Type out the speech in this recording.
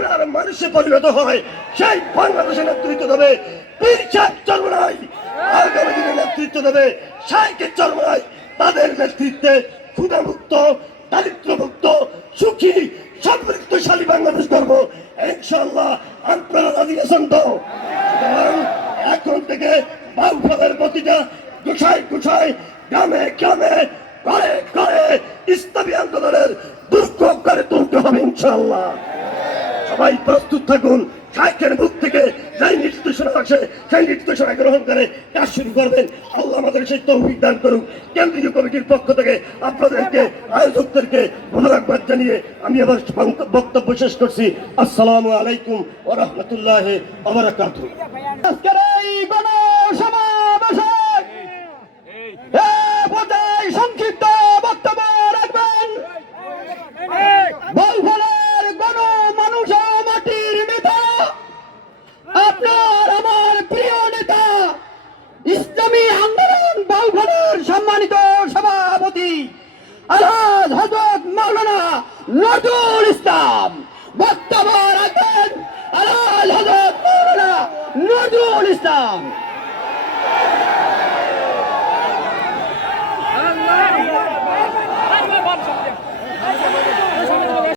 সোনার মানুষে পরিণত হয়, সেই বাংলাদেশের নেতৃত্ব দেবে পীর সাহেব চর্মনাই। আগামী দিনে নেতৃত্ব দেবে সাইকেল চর্মনাই। তাদের নেতৃত্বে ক্ষুদামুক্ত দারিদ্রমুক্ত সুখী, সমৃদ্ধশালী বাংলাদেশ করব ইনশাল্লাহ আপনারা রাজি আছেন তো? এখন থেকে বাউফলের প্রতিটা গুছাই গুছাই গ্রামে গ্রামে, ঘরে ঘরে ইসলামী আন্দোলনের দুর্গ করে তুলতে হবে ইনশাল্লাহ সবাই প্রস্তুত থাকুন। সাইকের মুখ থেকে যাই নির্দেশনা আছে, সেই নির্দেশনা গ্রহণ করে কাজ শুরু করবেন। আল্লাহ আমাদের সেই তৌফিক দান করুন কেন্দ্রীয় কমিটির পক্ষ থেকে আপনাদেরকে, আয়োজকদেরকে মোবারকবাদ জানিয়ে আমি আবার বক্তব্য শেষ করছি। আসসালামু আলাইকুম ও রহমতুল্লাহ ওয়া আন্দোলন সম্মানিত সভাপতি আলহাজ হজরত মাওলানা নজরুল ইসলাম। বক্তব্য রাখবেন আলহাজ হজরত মাওলানা নজরুল ইসলাম।